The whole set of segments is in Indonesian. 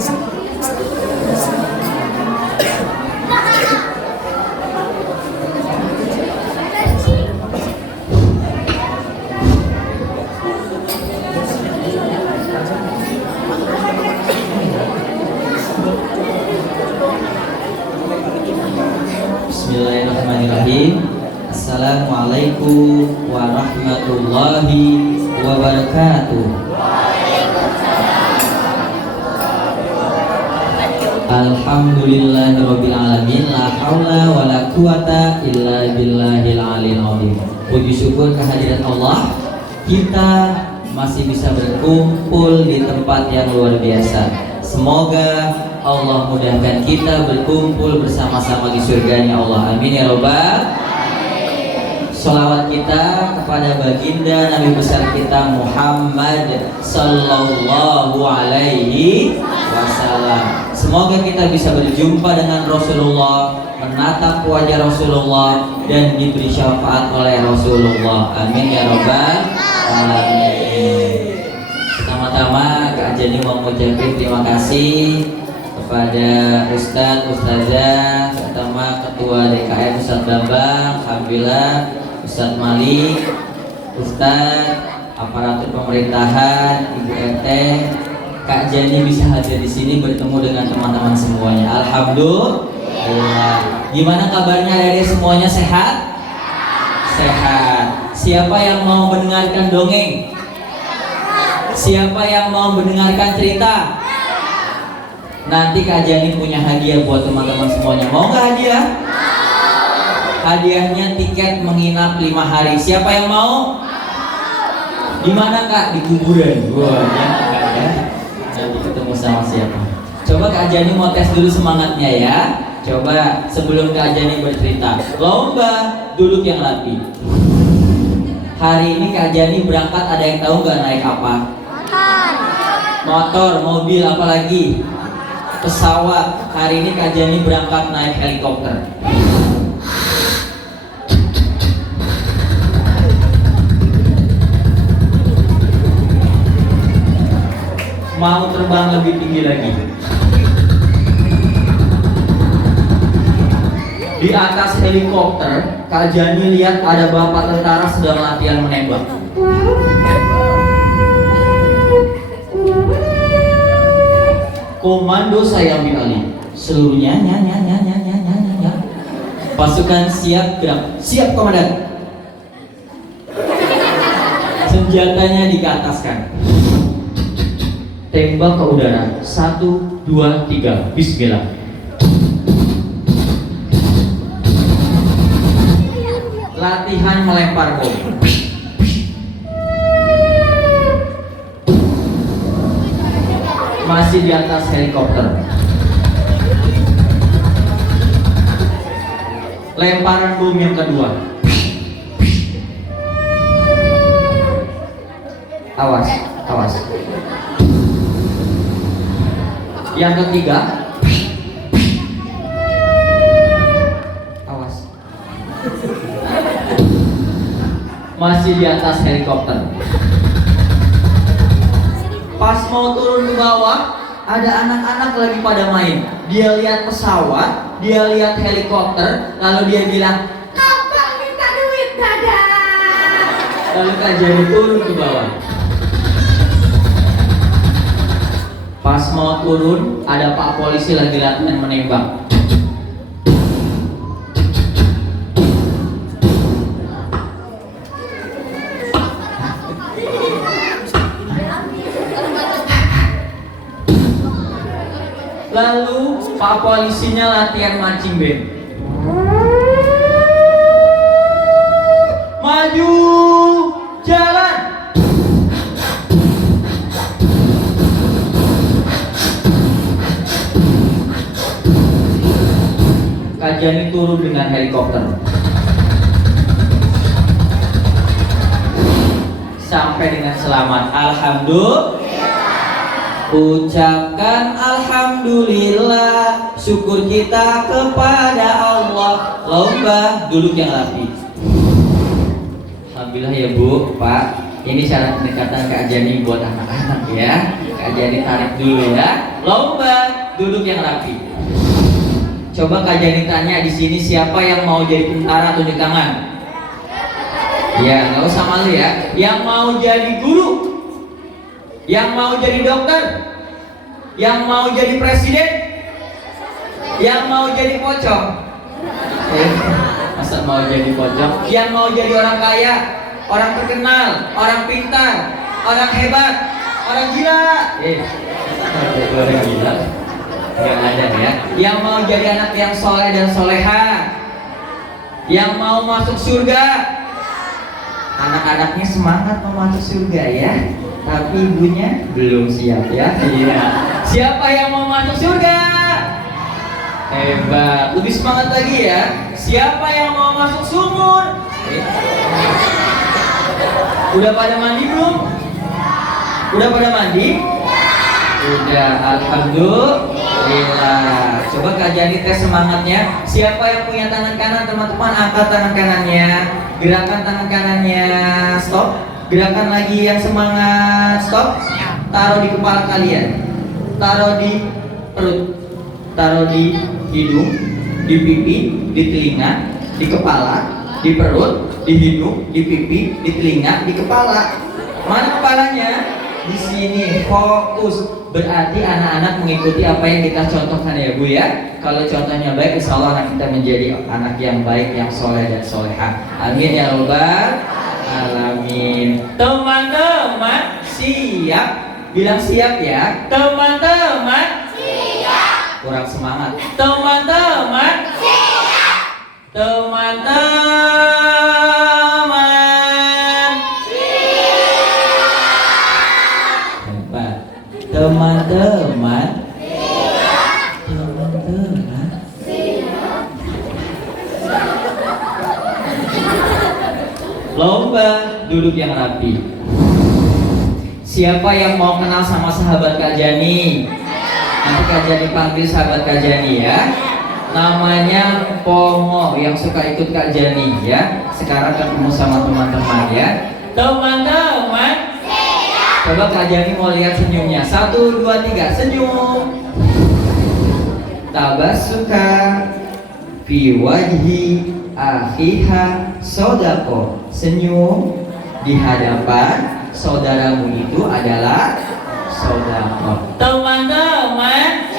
Bismillahirrahmanirrahim. Assalamualaikum warahmatullahi wabarakatuh. Alhamdulillahirabbil alamin, la haula wala quwata illa billahil aliyil azim. Puji syukur kehadirat Allah, kita masih bisa berkumpul di tempat yang luar biasa. Semoga Allah mudahkan kita berkumpul bersama-sama di surganya Allah. Amin ya robbal. Sholawat kita kepada baginda Nabi besar kita Muhammad sallallahu alaihi wasallam. Semoga kita bisa berjumpa dengan Rasulullah, menatap wajah Rasulullah, dan diberi syafaat oleh Rasulullah. Amin ya robbal alamin. Pertama-tama Kak Jani mau mengucapkan terima kasih kepada Ustadz, Ustazah, terutama Ketua DKM Ustadz Bambang, alhamdulillah, Ustadz Malik, Ustadz, aparatur pemerintahan, Ibu RT, Kak Jani bisa hadir di sini bertemu dengan teman-teman semuanya. Alhamdulillah. Gimana kabarnya adik semuanya, sehat? Sehat. Siapa yang mau mendengarkan dongeng? Siapa yang mau mendengarkan cerita? Nanti Kak Jani punya hadiah buat teman-teman semuanya. Mau nggak hadiah? Hadiahnya tiket menginap 5 hari. Siapa yang mau? Di mana Kak? Di kuburan. Wah, ya. Nanti ketemu sama siapa? Coba Kak Jani mau tes dulu semangatnya ya. Coba sebelum Kak Jani bercerita. Lomba duduk yang rapi. Hari ini Kak Jani berangkat, ada yang tahu nggak naik apa? Motor, mobil, apa lagi? Pesawat. Hari ini Kak Jani berangkat naik helikopter. Mau terbang lebih tinggi lagi. Di atas helikopter, Kak Jani lihat ada bapak tentara sedang latihan menembak. Komando saya ambil alih. Seluruhnya nya. Pasukan siap gerak. Siap komandan. Senjatanya dikeataskan. Tembak ke udara. 1, 2, 3. Bismillah. Latihan melempar bom. Masih di atas helikopter. Lemparan bom yang kedua. Awas, awas. Yang ketiga. Awas. Masih di atas helikopter. Pas mau turun ke bawah, ada anak-anak lagi pada main. Dia lihat pesawat, dia lihat helikopter, lalu dia bilang, "Abang minta duit, dadah." Lalu Kak Jani turun ke bawah. Pas mau turun, ada Pak Polisi lagi latihan menembak. Lalu Pak Polisinya latihan mancing band. Maju, jalan. Kak Jani turun dengan helikopter. Sampai dengan selamat. Alhamdulillah. Ucapkan alhamdulillah, syukur kita kepada Allah. Lomba duduk yang rapi. Alhamdulillah ya Bu, Pak. Ini syarat pendekatan Kak Jani buat anak-anak ya. Kak Jani tarik dulu ya. Lomba duduk yang rapi. Coba Kak Jani tanya di sini siapa yang mau jadi tentara, tunjuk tangan. Ya, nggak usah malu ya. Yang mau jadi guru, yang mau jadi dokter, yang mau jadi presiden, yang mau jadi pocong. Masa mau jadi pocong? Yang mau jadi orang kaya, orang terkenal, orang pintar, orang hebat, orang gila. Orang gila. Gak ada ya. Yang mau jadi anak yang soleh dan soleha, yang mau masuk surga. Anak-anaknya semangat mau masuk surga ya, tapi ibunya belum siap ya. Iya. Siapa yang mau masuk surga? Hebat. Lebih semangat lagi ya. Siapa yang mau masuk sumur? Udah pada mandi belum? Udah pada mandi? Udah, alhamdulillah. Coba Kak Jani tes semangatnya. Siapa yang punya tangan kanan, teman-teman angkat tangan kanannya. Gerakan tangan kanannya, stop. Gerakan lagi yang semangat, stop. Taruh di kepala kalian. Taruh di perut. Taruh di hidung, di pipi, di telinga, di kepala, di perut, di hidung, di pipi, di telinga, di kepala. Mana kepalanya? Di sini, fokus. Berarti anak-anak mengikuti apa yang kita contohkan ya Bu ya. Kalau contohnya baik, insya Allah anak kita menjadi anak yang baik, yang soleh dan soleha. Amin ya robbal alamin. Teman-teman siap? Bilang siap ya. Teman-teman siap. Kurang semangat. Teman-teman siap. Teman-teman teman-teman, teman-teman, lomba duduk yang rapi. Siapa yang mau kenal sama sahabat Kak Jani? Nanti Kak Jani panggil sahabat Kak Jani ya. Namanya Pongo yang suka ikut Kak Jani ya. Sekarang ketemu sama teman-teman ya. Teman-teman, coba Kak Jani mau lihat senyumnya. 1, 2, 3, senyum. Tabassuka fi wajhi akhiha sodako. Senyum di hadapan saudaramu itu adalah sodako. Teman-teman,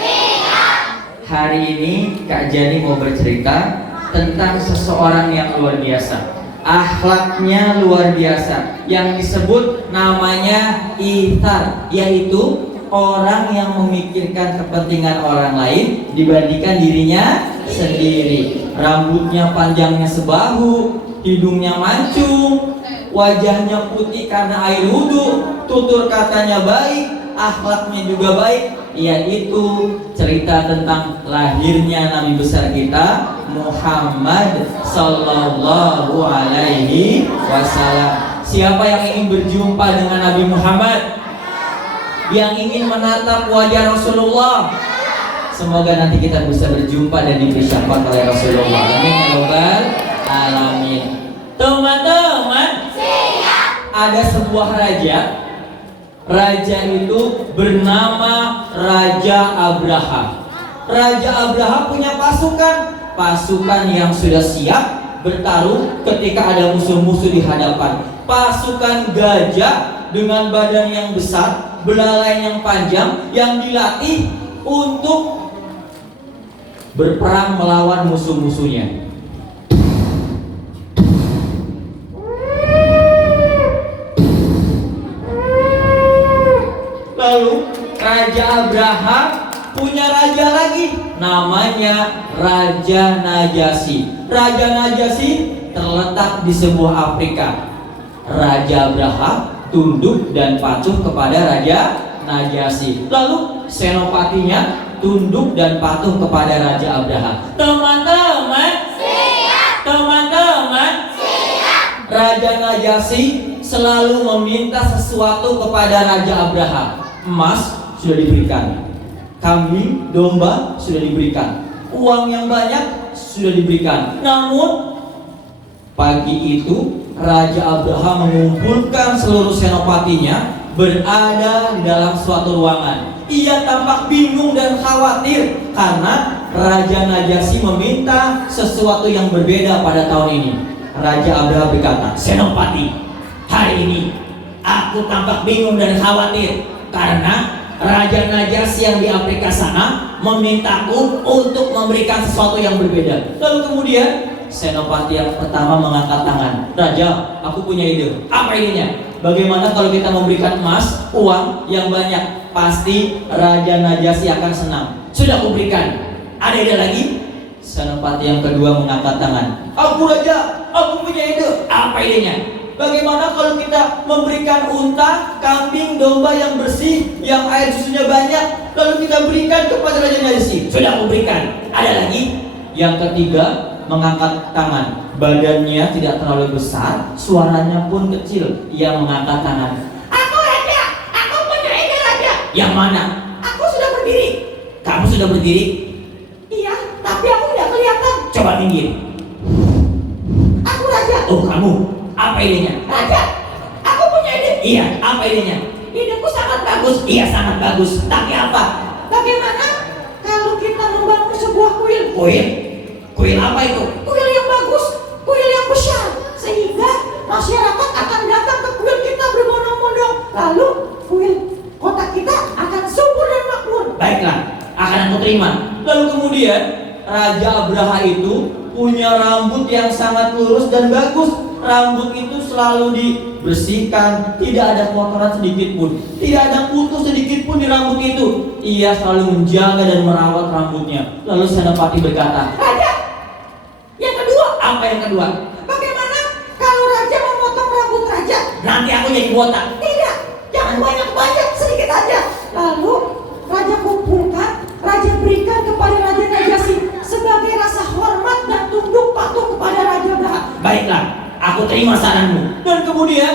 hari ini Kak Jani mau bercerita tentang seseorang yang luar biasa. Akhlaknya luar biasa, yang disebut namanya ithar, yaitu orang yang memikirkan kepentingan orang lain dibandingkan dirinya sendiri. Rambutnya panjangnya sebahu, hidungnya mancung, wajahnya putih karena air wudhu, tutur katanya baik, akhlaknya juga baik. Yaitu cerita tentang lahirnya Nabi besar kita Muhammad Sallallahu Alaihi Wasallam. Siapa yang ingin berjumpa dengan Nabi Muhammad, yang ingin menatap wajah Rasulullah? Semoga nanti kita bisa berjumpa dan diberi syafaat oleh Rasulullah. Amin ya robbal alamin. Teman-teman, ada sebuah raja. Raja itu bernama Raja Abraha. Raja Abraha punya pasukan yang sudah siap bertarung ketika ada musuh-musuh di hadapan. Pasukan gajah dengan badan yang besar, belalai yang panjang, yang dilatih untuk berperang melawan musuh-musuhnya. Lalu Raja Abraha punya raja lagi, namanya Raja Najasyi. Raja Najasyi terletak di sebuah Afrika. Raja Abraha tunduk dan patuh kepada Raja Najasyi. Lalu senopatinya tunduk dan patuh kepada Raja Abraha. Teman-teman, siap. Teman-teman, siap. Raja Najasyi selalu meminta sesuatu kepada Raja Abraha. Emas sudah diberikan, kambing, domba sudah diberikan, uang yang banyak sudah diberikan. Namun pagi itu Raja Abraha mengumpulkan seluruh senopatinya berada di dalam suatu ruangan. Ia tampak bingung dan khawatir karena Raja Najasyi meminta sesuatu yang berbeda pada tahun ini. Raja Abraha berkata, "Senopati, hari ini aku tampak bingung dan khawatir karena Raja Najasyi yang di Afrika sana memintaku untuk memberikan sesuatu yang berbeda." Lalu kemudian Senopati yang pertama mengangkat tangan. "Raja, aku punya ide." "Apa idenya?" "Bagaimana kalau kita memberikan emas, uang yang banyak? Pasti Raja Najasyi akan senang." "Sudah kuberikan." "Ada ide lagi?" Senopati yang kedua mengangkat tangan. "Aku Raja, aku punya ide." "Apa idenya?" "Bagaimana kalau kita memberikan unta, kambing, domba yang bersih, yang air susunya banyak, lalu kita berikan kepada Raja Najasyi?" "Sudah kuberikan." "Ada lagi?" Yang ketiga mengangkat tangan. Badannya tidak terlalu besar, suaranya pun kecil. Ia mengangkat tangan. "Aku Raja, aku punya ide Raja." "Yang mana?" "Aku sudah berdiri." "Kamu sudah berdiri?" "Iya, tapi aku tidak kelihatan." "Coba minggir." "Aku Raja." "Oh, kamu. Apa idenya?" "Raja, aku punya ide." "Iya, apa idenya?" "Ideku sangat bagus." "Iya, sangat bagus. Tapi apa?" "Bagaimana kalau kita membangun sebuah kuil?" "Kuil? Kuil apa itu?" "Kuil yang bagus, kuil yang besar, sehingga masyarakat akan datang ke kuil kita berbondong-bondong. Lalu kuil kota kita akan subur dan makmur." "Baiklah, akan aku terima." Lalu kemudian Raja Abraha itu punya rambut yang sangat lurus dan bagus. Rambut itu selalu dibersihkan, tidak ada kotoran sedikit pun, tidak ada kutu sedikit pun di rambut itu. Ia selalu menjaga dan merawat rambutnya. Lalu Senopati berkata, "Raja, yang kedua." "Apa yang kedua?" "Bagaimana kalau Raja memotong rambut Raja?" "Nanti aku jadi botak." "Tidak, jangan banyak-banyak, sedikit aja. Lalu Raja kumpulkan, Raja berikan kepada Raja Najasyi sebagai rasa hormat dan tunduk patuh kepada Raja Abraha." "Baiklah, aku terima saranmu." Dan kemudian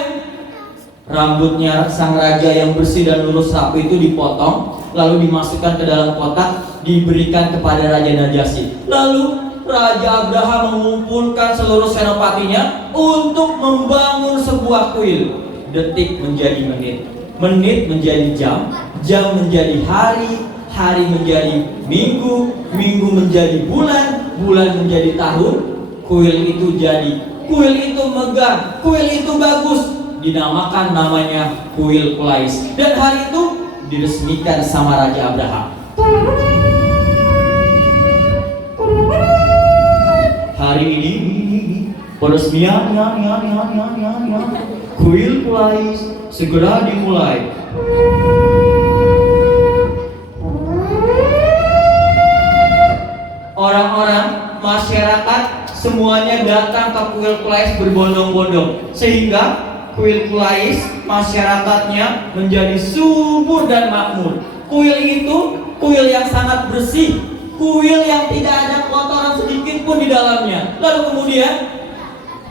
rambutnya sang raja yang bersih dan lurus rapi itu dipotong, lalu dimasukkan ke dalam kotak, diberikan kepada Raja Najasyi. Lalu Raja Abraha mengumpulkan seluruh senopatinya untuk membangun sebuah kuil. Detik menjadi menit, menit menjadi jam, jam menjadi hari, hari menjadi minggu, minggu menjadi bulan, bulan menjadi tahun. Kuil itu jadi, kuil itu megah, kuil itu bagus. Dinamakan namanya Kuil Kulais. Dan hari itu diresmikan sama Raja Abraha. Hari ini peresmian Kuil Kulais segera dimulai. Orang-orang, masyarakat semuanya datang ke Kuil Kulais berbondong-bondong, sehingga Kuil Kulais masyarakatnya menjadi subur dan makmur. Kuil itu kuil yang sangat bersih, kuil yang tidak ada kotoran sedikit pun di dalamnya. Lalu kemudian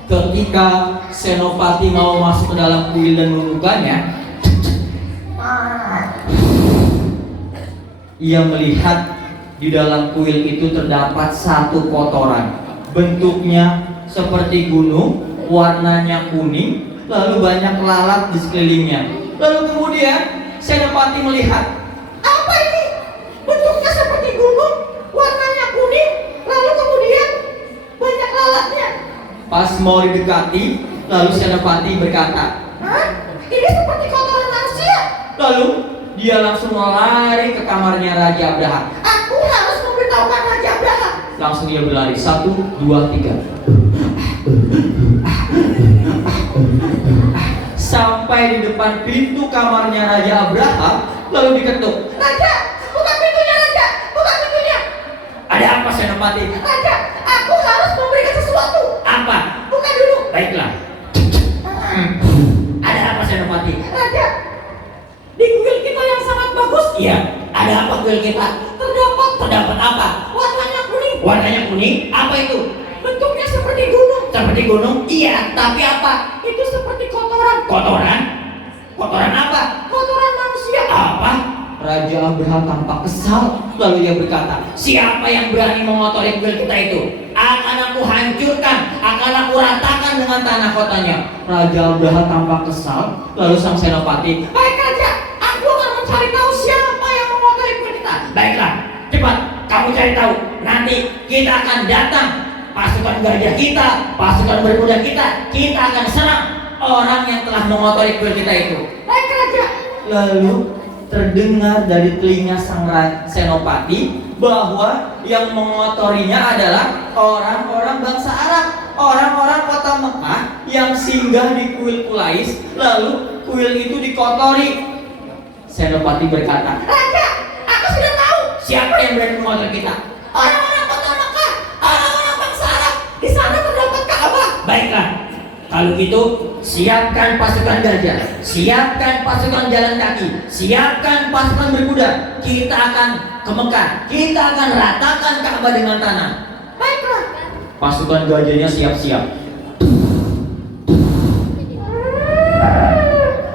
ketika Senopati mau masuk ke dalam kuil dan membukanya, ia melihat di dalam kuil itu terdapat satu kotoran. Bentuknya seperti gunung, warnanya kuning, lalu banyak lalat di sekelilingnya. Lalu kemudian Senopati melihat, "Apa ini? Bentuknya seperti gunung, warnanya kuning, lalu kemudian banyak lalatnya." Pas mau didekati, lalu Senopati berkata, "Hah? Ini seperti kotoran manusia." Lalu dia langsung lari ke kamarnya Raja Abraha. "Aku harus memberitahukan Raja Abraha." Langsung dia berlari, 1, 2, 3. Sampai di depan pintu kamarnya Raja Abraha, lalu diketuk. "Raja, buka pintunya Raja, buka pintunya." "Ada apa Senopati?" "Raja, aku harus memberikan sesuatu." "Apa?" "Buka dulu." "Baiklah." "Ada apa Senopati?" "Raja, di kuil kita yang sangat bagus." "Iya, ada apa kuil kita?" Terdapat apa?" "Warnanya kuning." "Warnanya kuning? Apa itu?" "Bentuknya seperti gunung." "Seperti gunung?" "Iya, tapi apa?" "Itu seperti kotoran." "Kotoran? Kotoran apa?" "Kotoran manusia." "Apa?" Raja Abraha tampak kesal, lalu ia berkata, "Siapa yang berani mengotori kuil kita itu? akan aku hancurkan, akan aku ratakan dengan tanah kotanya. Raja Abraha tampak kesal, lalu sang senopati, baik raja, aku akan mencari tahu siapa yang mengotori kuil kita. Baiklah, cepat kamu cari tahu. Nanti kita akan datang, pasukan gajah kita, pasukan berkuda kita akan serang orang yang telah mengotori kuil kita itu. Baik raja. Lalu terdengar dari telinga sang senopati bahwa yang mengotorinya adalah orang-orang bangsa Arab, orang-orang kota Mekah yang singgah di kuil Qulais, lalu kuil itu dikotori. Senopati berkata, raja, aku sudah tahu siapa yang berani mengotori kita. Orang-orang kota Mekah, orang-orang bangsa Arab. Di sana terdapat Ka'bah. Baiklah, kalau gitu siapkan pasukan gajah, siapkan pasukan jalan kaki, siapkan pasukan berkuda. Kita akan ke Mekah, kita akan ratakan Ka'bah dengan tanah. Baiklah. Pasukan gajahnya siap-siap.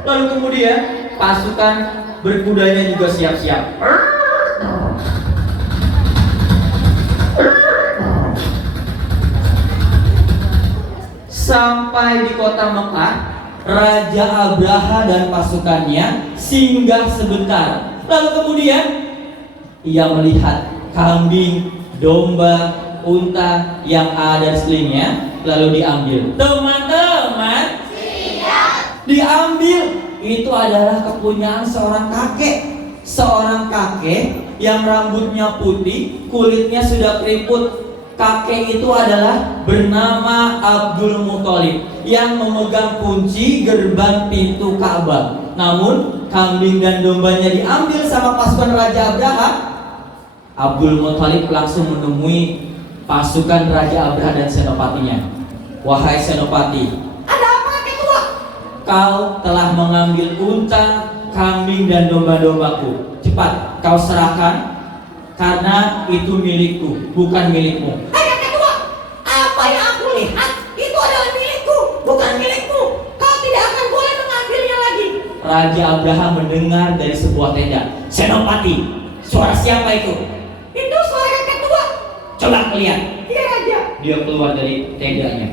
Lalu kemudian pasukan berkudanya juga siap-siap. Sampai di kota Mekah, Raja Abraha dan pasukannya singgah sebentar. Lalu kemudian ia melihat kambing, domba, unta yang ada di sekelilingnya, lalu diambil. Teman-teman, diambil. Itu adalah kepunyaan seorang kakek yang rambutnya putih, kulitnya sudah keriput. Kakek itu adalah bernama Abdul Muthalib yang memegang kunci gerbang pintu Ka'bah. Namun kambing dan dombanya diambil sama pasukan Raja Abraha. Abdul Muthalib langsung menemui pasukan Raja Abraha dan senopatinya. Wahai senopati, ada apa ketua? Kau telah mengambil unta, kambing dan domba-dombaku. Cepat kau serahkan, karena itu milikku, bukan milikmu. Hei ketua, apa yang aku lihat itu adalah milikku, bukan milikmu. Kau tidak akan boleh mengambilnya lagi. Raja Abraha mendengar dari sebuah tenda. Senopati, suara siapa itu? Itu suara yang ketua. Coba lihat. Iya raja. Dia keluar dari tendanya.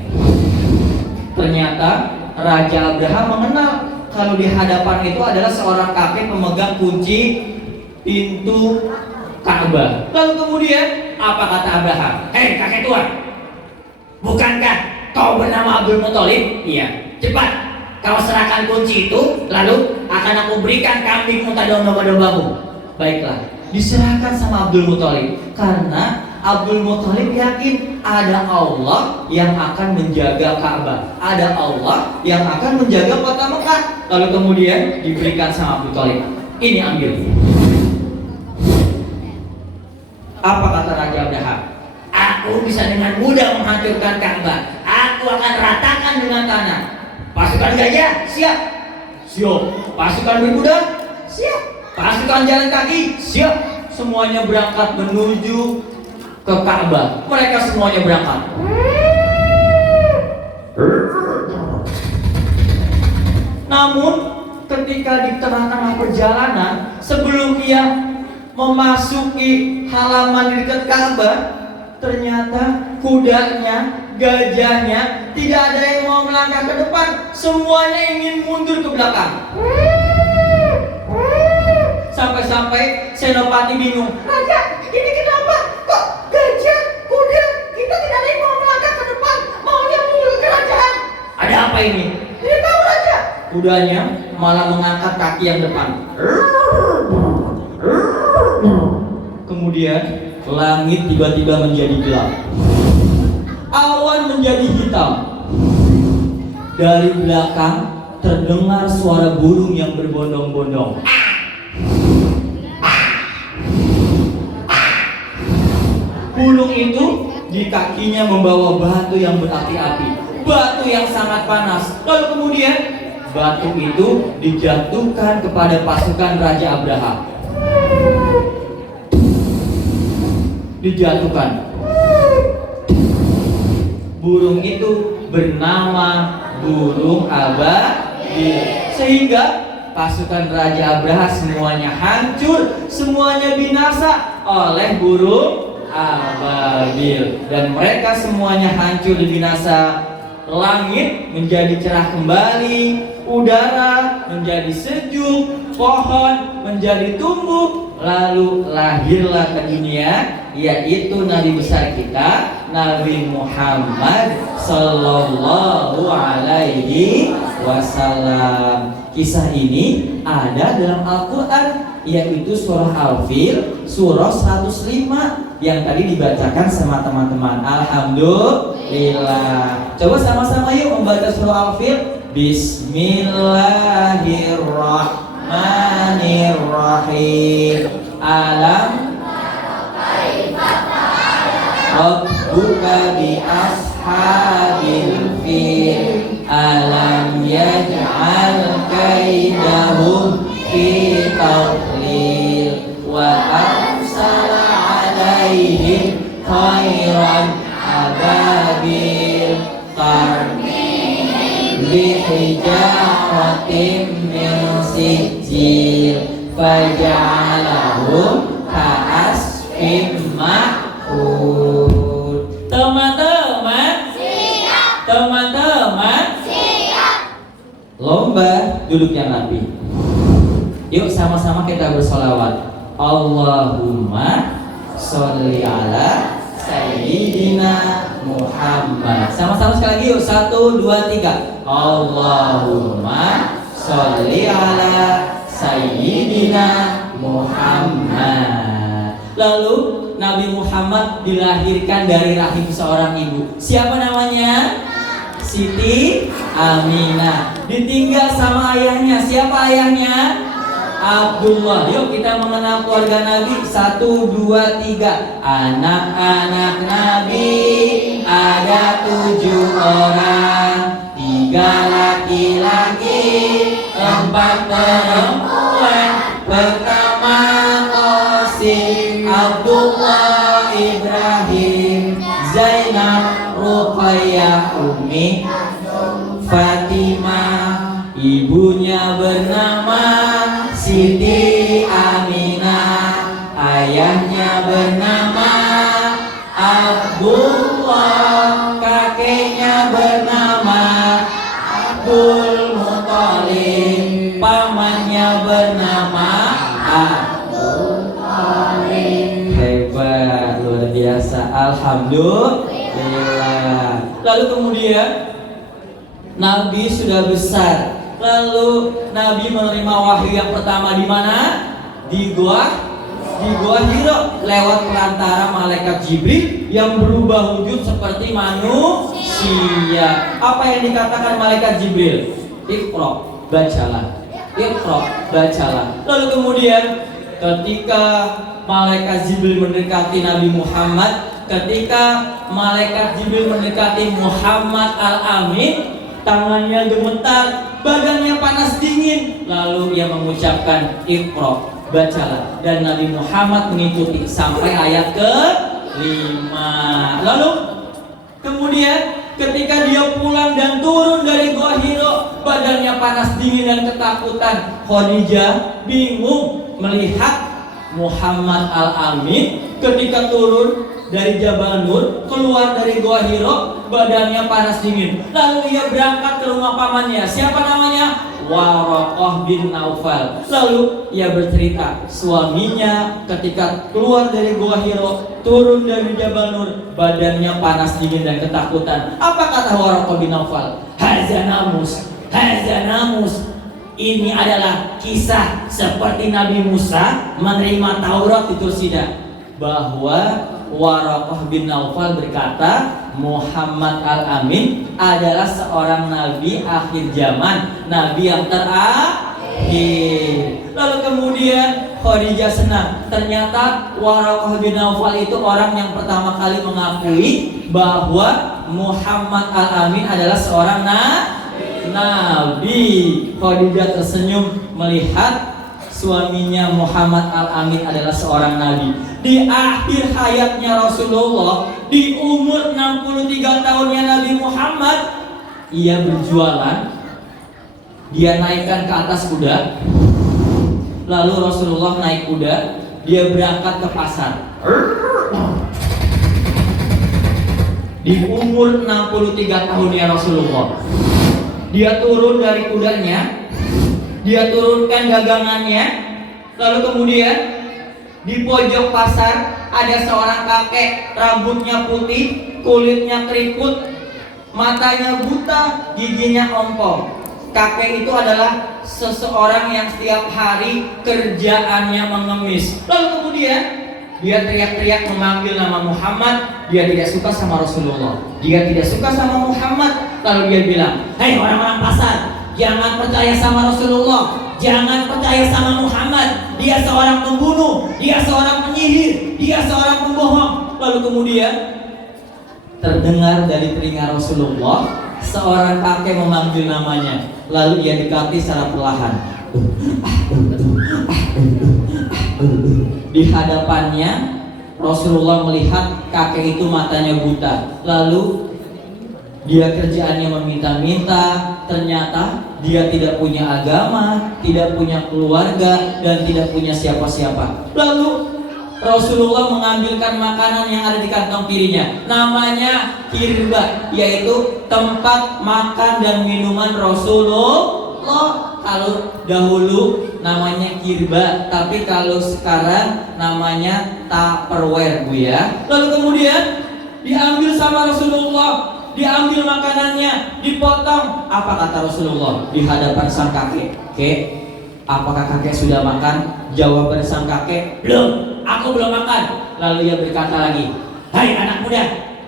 Ternyata Raja Abraha mengenal kalau di hadapan itu adalah seorang kakek pemegang kunci pintu Ka'bah. Lalu kemudian apa kata Abraha? Hei kakek tua, bukankah kau bernama Abdul Muthalib? Iya. Cepat kau serahkan kunci itu, lalu akan aku berikan kambing, unta, domba-dombamu. Baiklah, diserahkan sama Abdul Muthalib karena Abdul Muthalib yakin ada Allah yang akan menjaga Ka'bah, ada Allah yang akan menjaga kota Mekah. Lalu kemudian diberikan sama Abdul Muthalib. Ini ambil. Apa kata Raja Abraha? Aku bisa dengan mudah menghancurkan Ka'bah. Aku akan ratakan dengan tanah. Pasukan gajah siap. Siap. Pasukan berkuda siap. Pasukan jalan kaki siap. Semuanya berangkat menuju ke Ka'bah. Mereka semuanya berangkat. Namun ketika di tengah-tengah perjalanan, sebelum ia memasuki halaman di dekat Ka'bah, ternyata kudanya, gajahnya tidak ada yang mau melangkah ke depan, semuanya ingin mundur ke belakang. Sampai-sampai senopati bingung, raja, ini kenapa? Kok gajah, kuda, kita tidak ada yang mau melangkah ke depan, maunya mundur ke kerajaan. Ada apa ini? Tidak tahu raja. Kudanya malah mengangkat kaki yang depan. Kemudian langit tiba-tiba menjadi gelap, awan menjadi hitam. Dari belakang terdengar suara burung yang berbondong-bondong. Burung itu di kakinya membawa batu yang berapi-api, batu yang sangat panas. Lalu kemudian batu itu dijatuhkan kepada pasukan Raja Abraha. Dijatuhkan. Burung itu bernama burung ababil, sehingga pasukan Raja Abraha semuanya hancur, semuanya binasa oleh burung ababil, dan mereka semuanya hancur binasa. Langit menjadi cerah kembali, udara menjadi sejuk, pohon menjadi tumbuh, lalu lahirlah ke dunia, yaitu Nabi besar kita, Nabi Muhammad Sallallahu Alaihi Wasallam. Kisah ini ada dalam Al-Quran, yaitu surah Al-Fil, surah 105 yang tadi dibacakan sama teman-teman. Alhamdulillah. Coba sama-sama yuk membaca surah Al-Fil. Bismillahirrahmanirrahim. Alam Rabbuka bi ashabil fil. Alam yaj'al kaidahum fi tadlil wa arsala alaihim khairan ababil tarmihim bihijaratin min sijil faja'alahum ka'asfin ma'kul. Teman-teman siap. Teman-teman siap. Lomba duduk yang rapi. Yuk sama-sama kita bersolawat. Allahumma sholli ala Sayyidina Muhammad. Sama-sama sekali lagi yuk. 1, 2, 3. Allahumma sholli ala Sayyidina Muhammad. Lalu Nabi Muhammad dilahirkan dari rahim seorang ibu. Siapa namanya? Siti Aminah. Ditinggal sama ayahnya. Siapa ayahnya? Abdullah. Yuk kita mengenal keluarga Nabi. 1, 2, 3. Anak-anak Nabi ada 7 orang, 3 laki-laki, 4 perempuan. Pertama Qasim, Abdullah, Ibrahim, Zainab, Ruqayyah, Umi, Fatimah. Ibunya bernama Siti Aminah, ayahnya bernama Abdullah, kakeknya bernama Abdul Muthalib, pamannya bernama Abdul Muthalib. Hebat, luar biasa, alhamdulillah. Lalu kemudian Nabi sudah besar. Lalu Nabi menerima wahyu yang pertama di mana? Di Gua Hiro, lewat perantara malaikat Jibril yang berubah wujud seperti manusia. Apa yang dikatakan malaikat Jibril? Iqra, bacalah. Iqra, bacalah. Lalu kemudian ketika malaikat Jibril mendekati Nabi Muhammad, ketika malaikat Jibril mendekati Muhammad Al-Amin, tangannya gemetar, badannya panas dingin. Lalu ia mengucapkan Iqra, bacalah. Dan Nabi Muhammad mengikuti sampai ayat ke-5. Lalu kemudian ketika dia pulang dan turun dari Gua Hiro, badannya panas dingin dan ketakutan. Khadijah bingung melihat Muhammad Al-Amin ketika turun dari Jabal Nur, keluar dari Gua Hiro, badannya panas dingin. Lalu ia berangkat ke rumah pamannya. Siapa namanya? Waraqah bin Naufal. Lalu ia bercerita, suaminya ketika keluar dari Gua Hiro, turun dari Jabal Nur, badannya panas dingin dan ketakutan. Apa kata Waraqah bin Naufal? Hazanamus. Ini adalah kisah seperti Nabi Musa menerima Taurat itu tidak, bahwa Waraqah bin Naufal berkata Muhammad Al-Amin adalah seorang nabi akhir zaman, nabi yang terakhir. Lalu kemudian Khadijah senang, ternyata Waraqah bin Naufal itu orang yang pertama kali mengakui bahwa Muhammad Al-Amin adalah seorang nabi. Khadijah tersenyum melihat suaminya Muhammad Al-Amin adalah seorang nabi. Di akhir hayatnya Rasulullah, di umur 63 tahunnya Nabi Muhammad, ia berjualan. Dia naikkan ke atas kuda. Lalu Rasulullah naik kuda, dia berangkat ke pasar. Di umur 63 tahun ya Rasulullah. Dia turun dari kudanya, dia turunkan dagangannya, lalu kemudian di pojok pasar ada seorang kakek, rambutnya putih, kulitnya keriput, matanya buta, giginya ompong. Kakek itu adalah seseorang yang setiap hari kerjaannya mengemis. Lalu kemudian dia teriak-teriak memanggil nama Muhammad. Dia tidak suka sama Rasulullah, dia tidak suka sama Muhammad. Lalu dia bilang, "Hei orang-orang pasar, jangan percaya sama Rasulullah, jangan percaya sama Muhammad. Dia seorang pembunuh, dia seorang penyihir, dia seorang pembohong." Lalu kemudian terdengar dari telinga Rasulullah seorang kakek memanggil namanya. Lalu ia dekati secara perlahan. Di hadapannya Rasulullah melihat kakek itu matanya buta. Lalu dia kerjaannya meminta-minta. Ternyata dia tidak punya agama, tidak punya keluarga, dan tidak punya siapa-siapa. Lalu Rasulullah mengambilkan makanan yang ada di kantong kirinya. Namanya kirba, yaitu tempat makan dan minuman Rasulullah. Kalau dahulu namanya kirba, tapi kalau sekarang namanya Tupperware, Bu ya. Lalu kemudian diambil sama Rasulullah, diambil makanannya, dipotong. Apa kata Rasulullah di hadapan sang kakek? "Kek, apakah kakek sudah makan?" Jawaban sang kakek, "Belum, aku belum makan." Lalu ia berkata lagi, "Hai anak muda,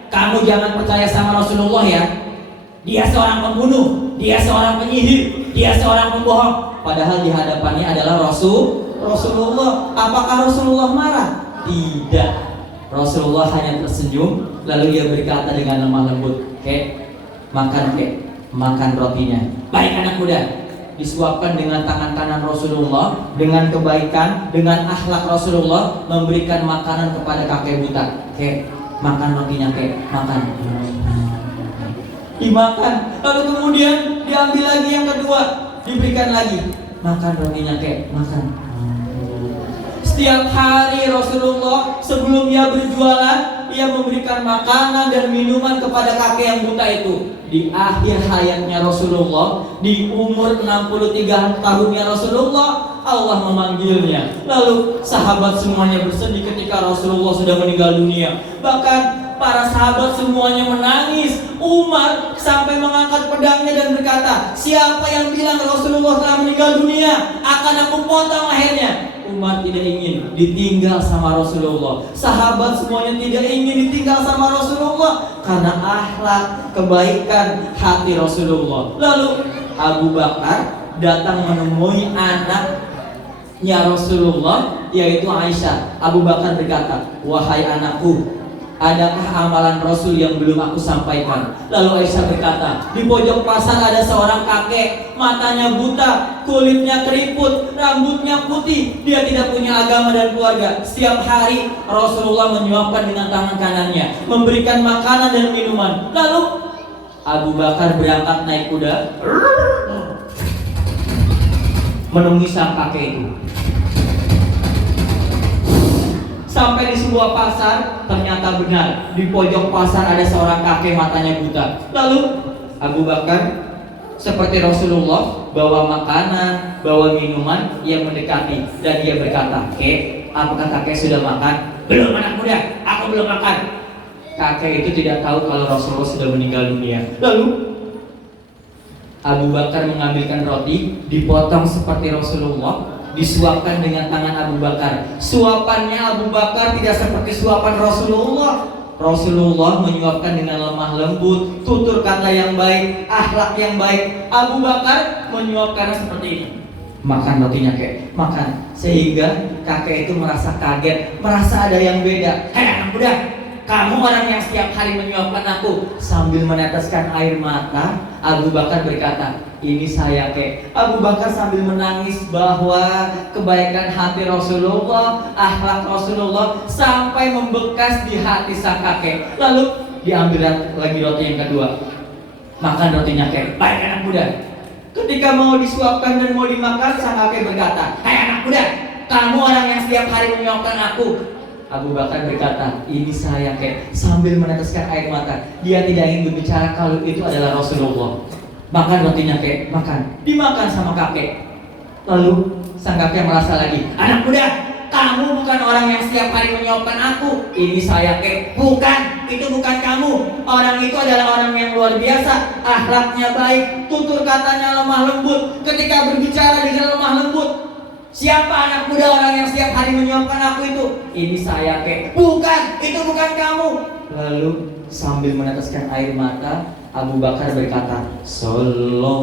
kamu jangan percaya sama Rasulullah ya. Dia seorang pembunuh, dia seorang penyihir, dia seorang pembohong." Padahal di hadapannya adalah Rasulullah. Apakah Rasulullah marah? Tidak. Rasulullah hanya tersenyum. Lalu ia berkata dengan lemah lembut, "Kek, makan rotinya." "Baik anak muda." Disuapkan dengan tangan kanan Rasulullah, dengan kebaikan, dengan akhlak Rasulullah, memberikan makanan kepada kakek buta. "Kek, makan rotinya kek, makan." Dimakan. Lalu kemudian diambil lagi yang kedua, diberikan lagi. "Makan rotinya kek, makan." Setiap hari Rasulullah sebelum ia berjualan, ia memberikan makanan dan minuman kepada kakek yang buta itu. Di akhir hayatnya Rasulullah, di umur 63 tahunnya Rasulullah, Allah memanggilnya. Lalu sahabat semuanya bersedih ketika Rasulullah sudah meninggal dunia. Bahkan para sahabat semuanya menangis. Umar sampai mengangkat pedangnya dan berkata, "Siapa yang bilang Rasulullah telah meninggal dunia? Akan aku potong lehernya." Umar tidak ingin ditinggal sama Rasulullah. Sahabat semuanya tidak ingin ditinggal sama Rasulullah karena akhlak, kebaikan hati Rasulullah. Lalu Abu Bakar datang menemui anaknya Rasulullah, yaitu Aisyah. Abu Bakar berkata, "Wahai anakku, adakah amalan Rasul yang belum aku sampaikan?" Lalu Aisyah berkata, "Di pojok pasar ada seorang kakek, matanya buta, kulitnya keriput, rambutnya putih. Dia tidak punya agama dan keluarga. Setiap hari Rasulullah menyuapkan dengan tangan kanannya, memberikan makanan dan minuman." Lalu Abu Bakar berangkat naik kuda menemui sang kakek itu. Sampai di sebuah pasar, ternyata benar di pojok pasar ada seorang kakek matanya buta. Lalu Abu Bakar seperti Rasulullah bawa makanan, bawa minuman, ia mendekati dan ia berkata, "Kek, apakah kakek sudah makan?" "Belum anak muda, aku belum makan." Kakek itu tidak tahu kalau Rasulullah sudah meninggal dunia. Lalu Abu Bakar mengambilkan roti, dipotong seperti Rasulullah, disuapkan dengan tangan Abu Bakar. Suapannya Abu Bakar tidak seperti suapan Rasulullah. Rasulullah menyuapkan dengan lemah lembut, tutur kata yang baik, akhlak yang baik. Abu Bakar menyuapkannya seperti ini. "Makan rotinya kek, makan." Sehingga kakek itu merasa kaget, merasa ada yang beda. "Hei anak muda, kamu orang yang setiap hari menyuapkan aku." Sambil meneteskan air mata, Abu Bakar berkata, "Ini saya kek." Abu Bakar sambil menangis bahwa kebaikan hati Rasulullah, akhlak Rasulullah sampai membekas di hati sang kakek. Lalu diambil lagi roti yang kedua. "Makan rotinya kek." "Baik anak muda." Ketika mau disuapkan dan mau dimakan, sang kakek berkata, "Hai anak muda, kamu orang yang setiap hari menyuapkan aku. Abu Bakar berkata, ini saya kek, sambil meneteskan air mata. Dia tidak ingin berbicara kalau itu adalah Rasulullah. Makan rotinya kek, makan. Dimakan sama kakek. Lalu sang kakek merasa lagi, anak muda, kamu bukan orang yang setiap hari menyuapkan aku. Ini saya kek, bukan, itu bukan kamu. Orang itu adalah orang yang luar biasa, akhlaknya baik, tutur katanya lemah lembut, ketika berbicara dengan lemah lembut. Siapa anak muda orang yang setiap hari menyuapkan aku itu? Ini saya kek, bukan, itu bukan kamu. Lalu sambil meneteskan air mata, Abu Bakar berkata, Sallallahu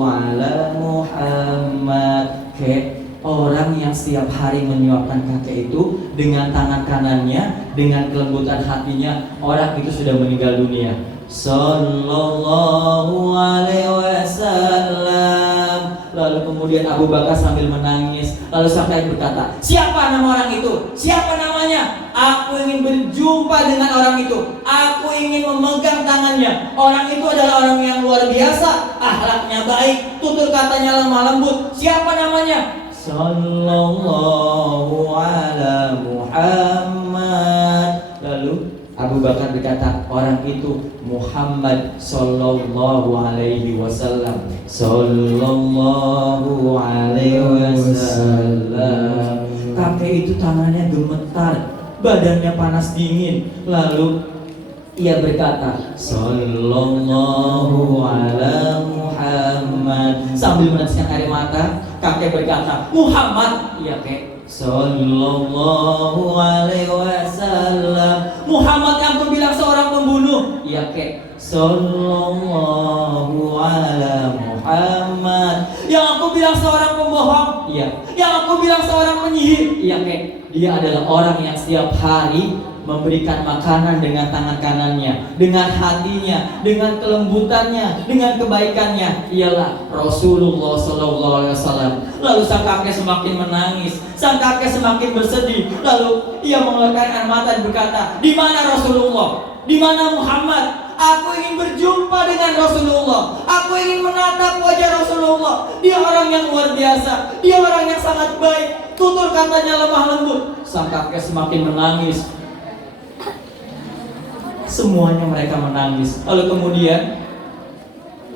ala Muhammad. Kek, orang yang setiap hari menyuapkan kakek itu dengan tangan kanannya, dengan kelembutan hatinya, orang itu sudah meninggal dunia. Sallallahu alaihi wasallam. Lalu kemudian Abu Bakar sambil menangis, lalu sampai berkata, siapa nama orang itu? Siapa namanya? Aku ingin berjumpa dengan orang itu. Aku ingin memegang tangannya. Orang itu adalah orang yang luar biasa, akhlaknya baik, tutur katanya lemah lembut. Siapa namanya? Sallallahu ala Muhammad. Lalu Abu Bakar berkata, orang itu Muhammad sallallahu alaihi wasallam. Sallallahu alaihi wasallam. Kakek itu tangannya gemetar, badannya panas dingin. Lalu ia berkata, Sallallahu ala Muhammad. Sambil meneteskan air mata, kakek berkata, Muhammad. Iya kek, Sallallahu alaihi wasallam. Muhammad yang aku bilang seorang pembunuh. Iya kek, Sallallahu ala Muhammad. Yang aku bilang seorang pembohong. Iya. Yang aku bilang seorang penyihir. Iya kek, dia adalah orang yang setiap hari memberikan makanan dengan tangan kanannya, dengan hatinya, dengan kelembutannya, dengan kebaikannya. Ialah Rasulullah Sallallahu Alaihi Wasallam. Lalu sang kakek semakin menangis, sang kakek semakin bersedih. Lalu ia mengeluarkan air mata dan berkata, di mana Rasulullah? Di mana Muhammad? Aku ingin berjumpa dengan Rasulullah. Aku ingin menatap wajah Rasulullah. Dia orang yang luar biasa. Dia orang yang sangat baik. Tutur katanya lemah lembut. Sang kakek semakin menangis. Semuanya mereka menangis. Lalu kemudian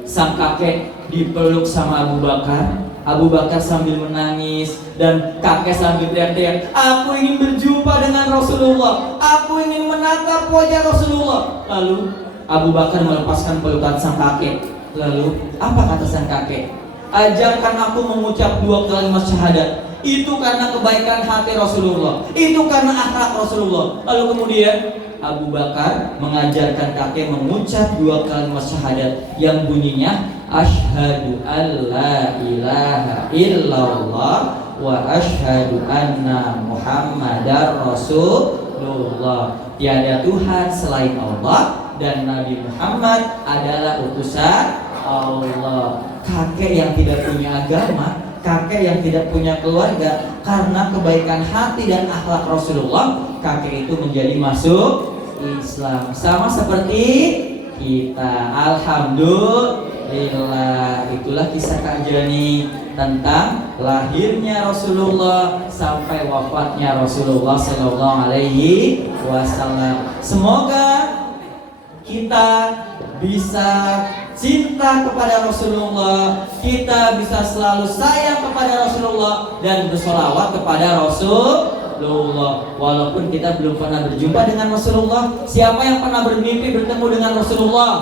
sang kakek dipeluk sama Abu Bakar. Abu Bakar sambil menangis dan kakek sambil teriak-teriak, aku ingin berjumpa dengan Rasulullah. Aku ingin menatap wajah Rasulullah. Lalu Abu Bakar melepaskan pelukan sang kakek. Lalu apa kata sang kakek? Ajarkan aku mengucap 2 kalimat syahadat. Itu karena kebaikan hati Rasulullah. Itu karena akhlak Rasulullah. Lalu kemudian Abu Bakar mengajarkan kakek mengucap 2 kalimat syahadat yang bunyinya asyhadu alla ilaha illallah wa asyhadu anna muhammadar rasulullah. Tiada Tuhan selain Allah dan Nabi Muhammad adalah utusan Allah. Kakek yang tidak punya agama, kakek yang tidak punya keluarga, karena kebaikan hati dan akhlak Rasulullah, kakek itu menjadi masuk Islam. Sama seperti kita. Alhamdulillah. Itulah kisah Kak Jani tentang lahirnya Rasulullah sampai wafatnya Rasulullah Sallallahu Alaihi Wasallam. Semoga kita bisa cinta kepada Rasulullah, kita bisa selalu sayang kepada Rasulullah dan bersolawat kepada Rasulullah. Walaupun kita belum pernah berjumpa dengan Rasulullah, siapa yang pernah bermimpi bertemu dengan Rasulullah?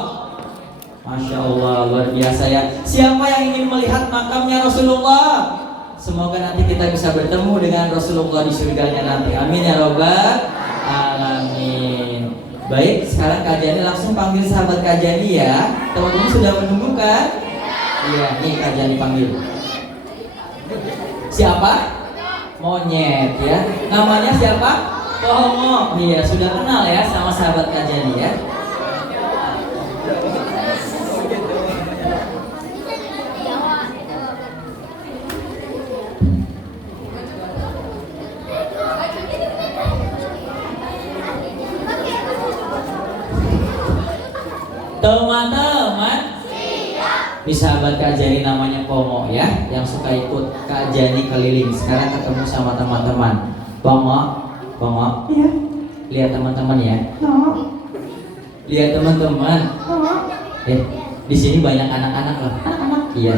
Masya Allah, luar biasa ya. Siapa yang ingin melihat makamnya Rasulullah? Semoga nanti kita bisa bertemu dengan Rasulullah di surganya nanti. Amin ya Rabbal Alamin. Baik, sekarang Kak Jani langsung panggil sahabat Kak Jani ya. Teman-teman sudah menunggu kan? Iya, nih Kak Jani panggil. Siapa? Monyet ya. Namanya siapa? Tomo. Iya, sudah kenal ya sama sahabat Kak Jani ya. Teman-teman, ini sahabat Kak Jani namanya Pomo ya, yang suka ikut Kak Jani keliling. Sekarang ketemu sama teman-teman. Pomo, Pongo, Iya. lihat teman-teman ya. No. Lihat teman-teman. No. Di sini banyak anak-anak loh. Anak-anak. Iya,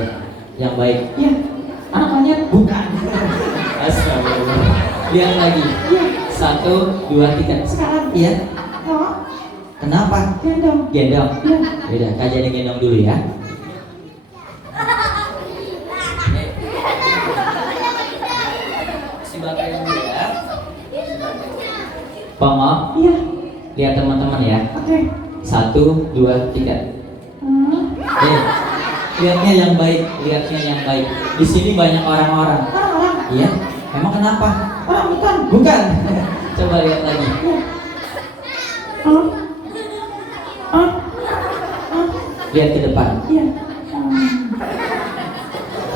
yang baik. Iya. Anak monyet. Bukan. Astagfirullah. Lihat lagi. Iya. 1, 2, 3. Sekarang. Iya. No. Kenapa? Gendong. Gendong. Iya. Beda. Kajian gendong dulu ya. Silakan dulu ya. Pongo, Iya. lihat teman-teman ya. Oke. 1, 2, 3. Lihatnya yang baik, lihatnya yang baik. Di sini banyak orang-orang. Orang-orang. Iya. Emang kenapa? Orang bukan. Bukan. Coba lihat lagi. Iya. Oh. Oh. Oh. Lihat ke depan. Iya.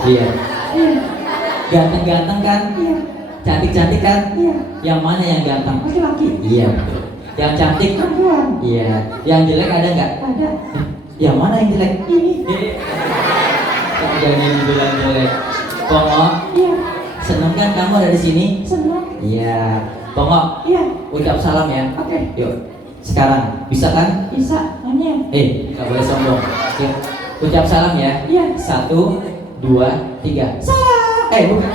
Lihat. Iya. Ganteng-ganteng kan? Iya. Cantik-cantik kan? Iya. Yang mana yang ganteng? Laki-laki. Iya. Yang cantik? Perempuan. Iya. Yang jelek ada nggak? Ada. Yang mana yang jelek? Ini. Jangan dibilang jelek. Pongo, Iya. seneng kan kamu ada di sini? Senang. Iya. Pongo, Iya. ucap salam ya. Oke. Yuk. Sekarang bisa kan? Bisa. Monyet. Nggak boleh sombong. Yuk. Ucap salam ya. Iya. 1, 2, 3. Salam. Bukan.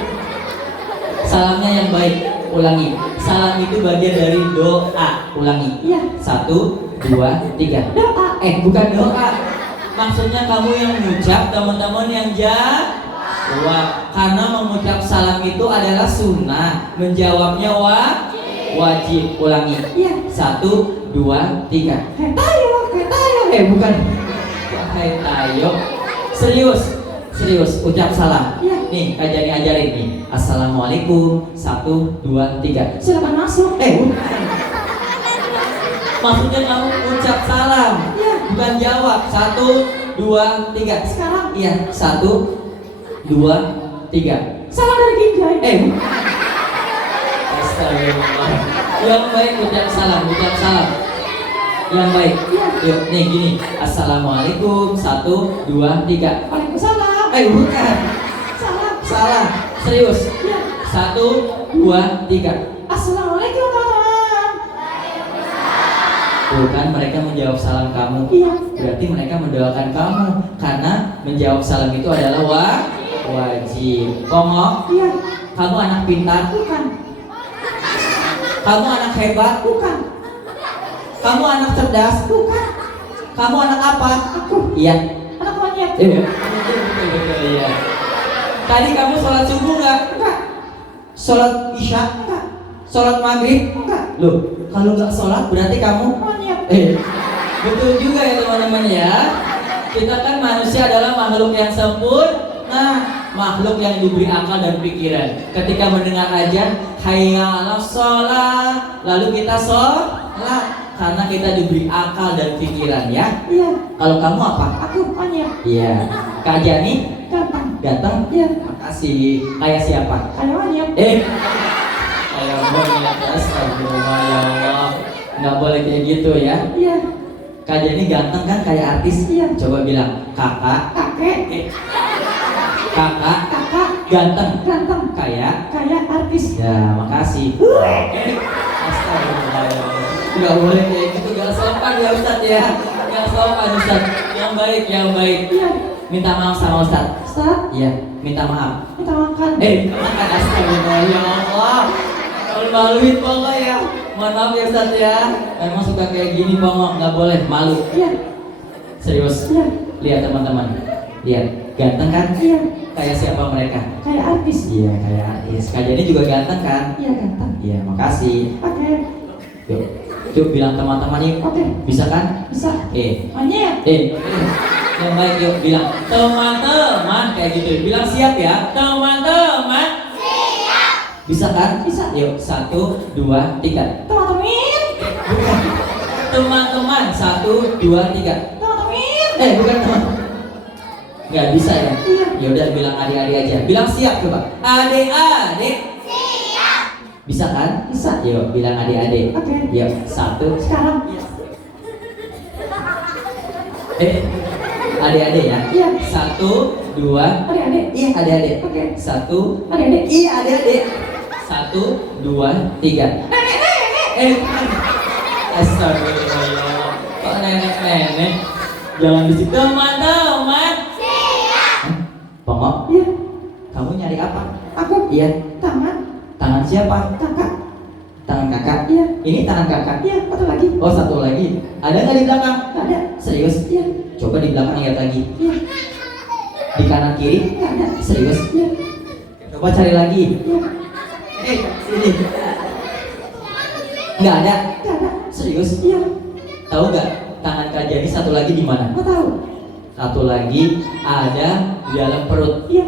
Salamnya yang baik. Ulangi. Salam itu bagian dari doa. Ulangi. Iya. 1, 2, 3. Doa. Bukan doa. Maksudnya kamu yang mengucap, teman-teman yang jawab. Karena mengucap salam itu adalah sunnah, menjawabnya wajib. Ulangi. Iya. 1, 2, 3. Hei tayo. Hei tayo. Bukan. Hai tayo. Serius. Ucap salam. Iya. Nih, Kajani ajarin nih. Assalamualaikum. 1, 2, 3. Silakan masuk. Bukan. Maksudnya kamu ucap salam. Iya. Bukan jawab. 1, 2, 3. Sekarang. Iya. 1, 2, 3. Salam dari Ginjai. Astagfirullah. Yang baik ucap salam. Yang baik. Iya. Yuk, nih gini. Assalamualaikum. 1, 2, 3. Waalaikumsalam. Bukan. Salam. Salah. Serius. Iya. 1, 2, 3. Assalamualaikum teman-teman. Bukan, mereka menjawab salam kamu. Iya. Berarti mereka mendoakan kamu. Karena menjawab salam itu adalah wajib. Pongo, Iya. kamu anak pintar? Bukan. Kamu anak hebat? Bukan. Kamu anak cerdas? Bukan. Kamu anak apa? Aku. Iya. Anak monyet. Betul, iya. Tadi kamu sholat subuh nggak? Enggak. Sholat isya? Enggak. Sholat maghrib? Enggak. Loh, kalau nggak sholat berarti kamu? Monyet. Betul juga ya teman-teman ya. Kita kan manusia adalah makhluk yang sempurna, makhluk yang diberi akal dan pikiran. Ketika mendengar ajan, hayya 'alas shalah, lalu kita sholat karena kita diberi akal dan pikiran ya. Iya. Kalau kamu apa? Aku monyet. Iya. Kak Jani Gampang. datang? Iya. Makasih. Kayak siapa? Kayak monyet. Kayak monyet. Astagfirullah ya Allah. Nggak boleh kayak gitu ya. Iya. Kak Jani ganteng kan kayak artis? Iya. Coba bilang kakak. Kakek. Kakak Kakak. ganteng Ganteng. kayak. Kayak artis. Ya makasih. Astagfirullah ya Allah. Nggak boleh kayak gitu. Nggak sopan ya Ustadz ya. Nggak sopan Ustadz. Yang baik. Iya. Minta maaf sama Ustadz. Ustaz. Iya. Minta maaf. Kita makan. Makan. Astagfirullah ya Allah. Maluin Pongo ya. Mohon maaf ya Ustadz ya. Emang suka kayak gini Pongo. Nggak boleh. Malu. Iya. Serius. Iya. Lihat teman-teman. Lihat. Ganteng kan? Iya. Kayak siapa mereka? Kayak artis. Iya, kayak artis. Kak Jani juga ganteng kan? Iya ganteng. Iya, makasih. Oke. Yuk, yuk bilang teman-teman yuk. Oke. Bisa kan? Bisa. Monyet. Yang baik yuk bilang teman-teman kayak gitu. Bilang siap ya, teman-teman. Siap. Bisa kan? Bisa. Yuk, 1, 2, 3. Teman-teman. Bukan. Teman-teman. 1, 2, 3. Teman-teman. Bukan teman. Nggak bisa ya? Iya. Ya udah bilang adik-adik aja. Bilang siap coba. Adik-adik. Siap. Bisa kan? Bisa. Yuk bilang adik-adik. Oke. Yuk 1. Sekarang. Adik-adik ya. Iya. 1, 2. Adik-adik. Iya adik-adik. Oke. 1. Adik-adik. Iya adik-adik. 1, 2, 3. Nenek. Astagfirullah. Kok nenek-nenek? Jangan di situ. Teman-teman. Pongok? Iya. Kamu nyari apa? Aku. Iya. Tangan. Tangan siapa? Kakak. Tangan kakak. Iya. Ini tangan kakak. Iya. Satu lagi. Oh, satu lagi. Ada nggak di belakang? Nggak ada. Serius? Iya. Coba di belakang lihat lagi. Iya. Di kanan kiri? Nggak ada. Serius? Iya. Coba cari lagi. Iya. Sini. Nggak ada. Nggak ada. Serius? Iya. Tahu nggak? Tangan Kak Jani satu lagi di mana? Nggak tahu. Satu lagi ada di dalam perut. Iya.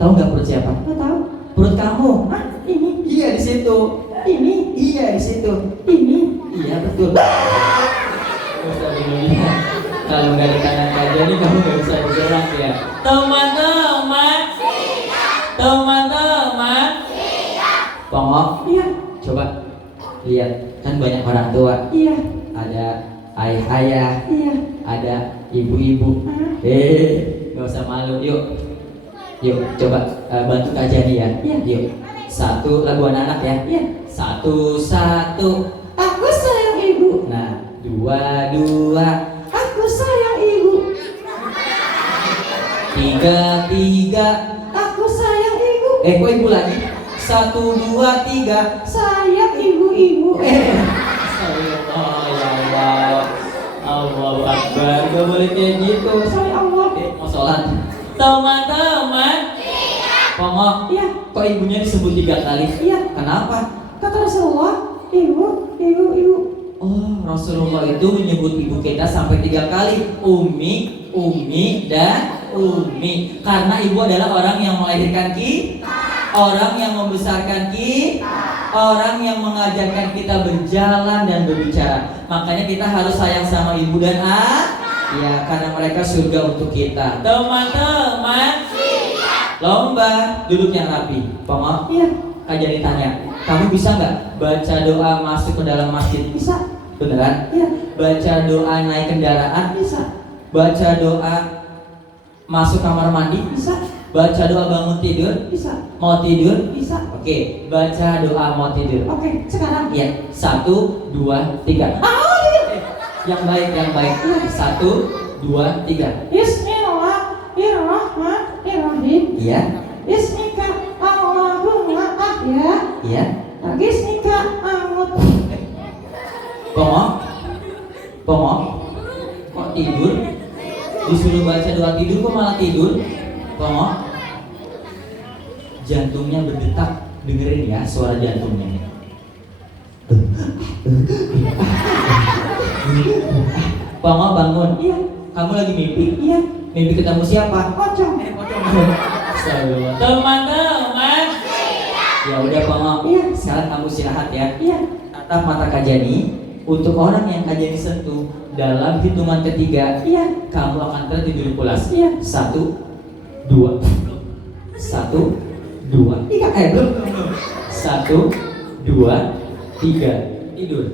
Tahu nggak perut siapa? Nggak tahu. Perut kamu. Ah, ini. Iya di situ. Ini. Iya di situ. Ini. Iya betul. Kalau nggak di tangan Kak Jani kamu nggak bisa bergerak ya. Teman-teman. Teman-teman. Pongok. Iya. Coba lihat, kan banyak orang tua. Iya. Ada ayah-ayah, Iya. ada ibu-ibu. Nggak usah malu. Yuk, coba bantu Kak Jani ya. Iya. Yuk, satu lagu anak-anak ya. Iya. Satu. Aku sayang ibu. Nah, dua. Aku sayang ibu. Tiga. Aku sayang ibu. Kok ibu lagi? 1, 2, 3. Sayang ibu-ibu. Astagfirullah, ya Allah. Allahu Akbar. Gak boleh kayak gitu. Sayang Allah. Mau sholat. Teman-teman. Pongok. Iya. Kok ibunya disebut 3 kali? Iya. Kenapa? Kata Rasulullah, ibu. Oh, Rasulullah itu menyebut ibu kita sampai 3 kali. Umi, dan Umi. Karena ibu adalah orang yang melahirkan kita, orang yang membesarkan kita, orang yang mengajarkan kita berjalan dan berbicara. Makanya kita harus sayang sama ibu dan ya, karena mereka surga untuk kita. Teman-teman, lomba duduk yang rapi. Pongok. Iya. Kak Jani tanya, kamu bisa nggak baca doa masuk ke dalam masjid? Bisa. Beneran? Iya. Baca doa naik kendaraan? Bisa. Baca doa masuk kamar mandi? Bisa. Baca doa bangun tidur? Bisa. Mau tidur? Bisa. Oke, baca doa mau tidur. Oke, sekarang. Iya, 1, 2, 3. Yang baik. 1, 2, 3. Bismillahirrahmanirrahim. Iya, Bismika Allahumma ahya. iya. Bismika amut. Pongok, kok tidur? Disuruh baca doa tidur kok malah tidur? Pongok, jantungnya berdetak. Dengerin ya suara jantungnya. Pongok bangun. Iya. Kamu lagi mimpi? Iya. Mimpi ketemu siapa? Pocong. Astagfirullah. Teman-teman. Ya udah Pongok. Iya. Sekarang kamu istirahat ya. Iya. Tatap mata Kak Jani. Untuk orang yang Kak Jani sentuh dalam hitungan ketiga, Iya. kamu akan tertidur pulas. Iya. 1, 2. 1, 2. 3. Belum. 1, 2, 3. Tidur.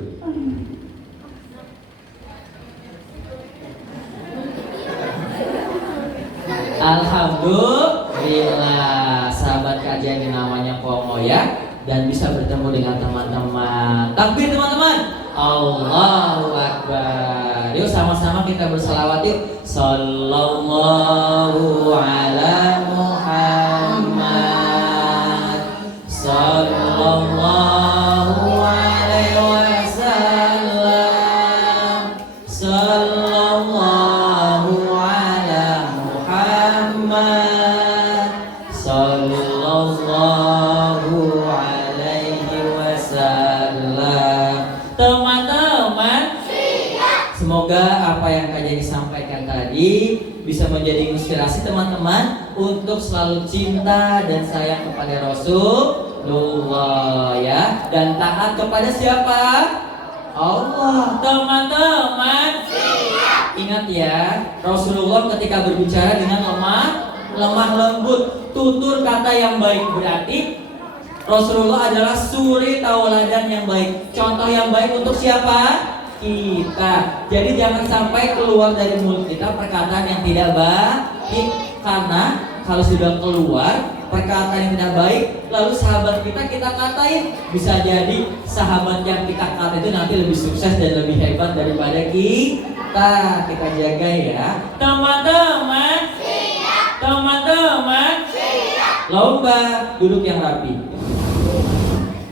Alhamdulillah, sahabat Kak Jani namanya Pongo ya, dan bisa bertemu dengan teman-teman. Takbir teman-teman. Allahu Akbar. Yuk sama-sama kita berselawat yuk. Sallallahu ala Muhammad. Sallallahu alaihi wasallam. Sallallahu ala Muhammad. Sallallahu alaihi wasallam. Teman-teman, semoga apa yang Kak Jani sampaikan tadi bisa menjadi inspirasi teman-teman untuk selalu cinta dan sayang kepada Rasulullah ya, dan taat kepada siapa? Allah. Teman-teman, ingat ya, Rasulullah ketika berbicara dengan lemah lembut, tutur kata yang baik. Berarti Rasulullah adalah suri tauladan yang baik, contoh yang baik untuk siapa? Kita. Jadi jangan sampai keluar dari mulut kita perkataan yang tidak baik, karena kalau sudah keluar perkataan yang tidak baik, lalu sahabat kita katain, bisa jadi sahabat yang kita kata itu nanti lebih sukses dan lebih hebat daripada kita. Kita jaga ya, teman-teman. Teman-teman, lomba duduk yang rapi.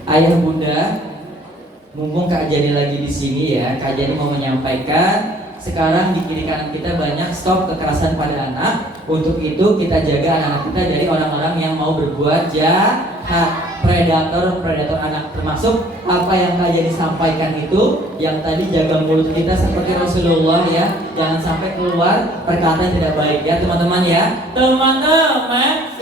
Ayah bunda, mumpung Kak Jani lagi di sini ya, Kak Jani mau menyampaikan. Sekarang di kiri kanan kita banyak stop kekerasan pada anak. Untuk itu kita jaga anak-anak kita dari orang-orang yang mau berbuat jahat, predator anak. Termasuk apa yang Kak Jani sampaikan itu, yang tadi jaga mulut kita seperti Rasulullah ya, jangan sampai keluar perkataan yang tidak baik ya teman-teman ya. Teman-teman,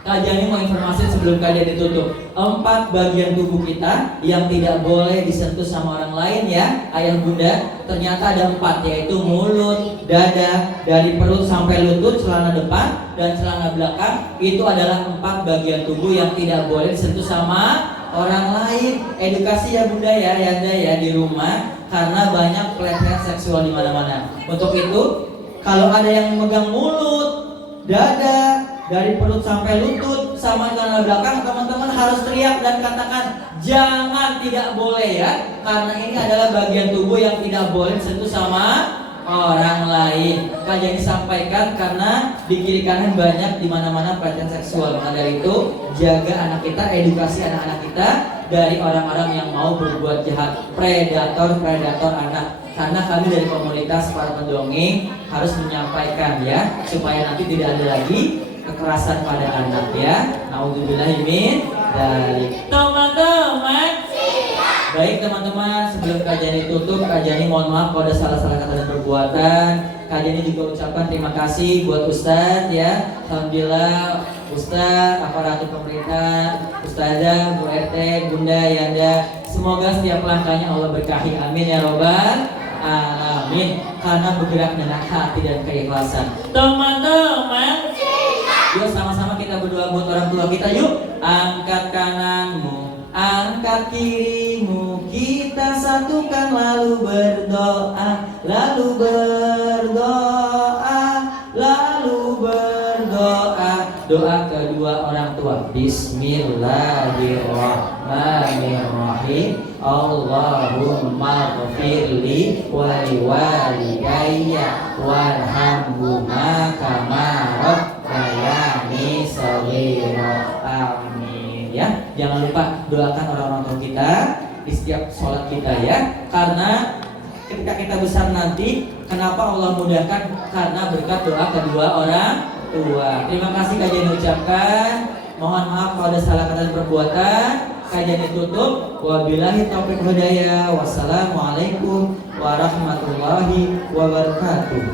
Kak Jani mau informasi sebelum Kak Jani tutup. 4 bagian tubuh kita yang tidak boleh disentuh sama orang lain ya, ayah bunda. Ternyata ada 4, yaitu mulut, dada, dari perut sampai lutut, celana depan dan celana belakang. Itu adalah 4 bagian tubuh yang tidak boleh disentuh sama orang lain. Edukasi ya bunda ya, Yanda ya di rumah, karena banyak pelecehan seksual di mana-mana. Untuk itu, kalau ada yang memegang mulut, dada, dari perut sampai lutut sama celana belakang, teman-teman harus teriak dan katakan jangan, tidak boleh ya, karena ini adalah bagian tubuh yang tidak boleh disentuh sama orang lain. Kak Jani sampaikan karena di kiri kanan banyak di mana-mana pelecehan seksual. Maka dari itu jaga anak kita, edukasi anak-anak kita dari orang-orang yang mau berbuat jahat, predator anak. Karena kami dari komunitas para pendongeng harus menyampaikan ya, supaya nanti tidak ada lagi kekerasan pada anak ya. Naudzubillahi min dzalik. Teman-teman, baik teman-teman, sebelum Kak Jani tutup, Kak Jani mohon maaf kalau ada salah-salah kata dan perbuatan. Kak Jani juga ucapkan terima kasih buat Ustadz ya. Alhamdulillah Ustadz, aparatur pemerintah, Ustazah, Bu RT, Bunda, Yanda, semoga setiap langkahnya Allah berkahi, amin ya robbal alamin, karena bergerak dengan hati dan keikhlasan. Teman-teman, yuk sama-sama kita berdoa buat orang tua kita yuk. Angkat kananmu, angkat kirimu, kita satukan lalu berdoa, lalu berdoa, lalu berdoa. Doa kedua orang tua. Bismillahirrahmanirrahim. Allahumma ghfirli wa liwalidayya warhamhuma kama rabbayani shaghira. Amin ya. Jangan lupa doakan orang-orang tua kita di setiap sholat kita ya, karena ketika kita besar nanti, kenapa Allah mudahkan? Karena berkat doa kedua orang tua. Terima kasih Kak Jani ucapkan. Mohon maaf kalau ada salah kata dan perbuatan. Kak Jani tutup. Wabillahi taufiq hidayah. Wassalamualaikum warahmatullahi wabarakatuh.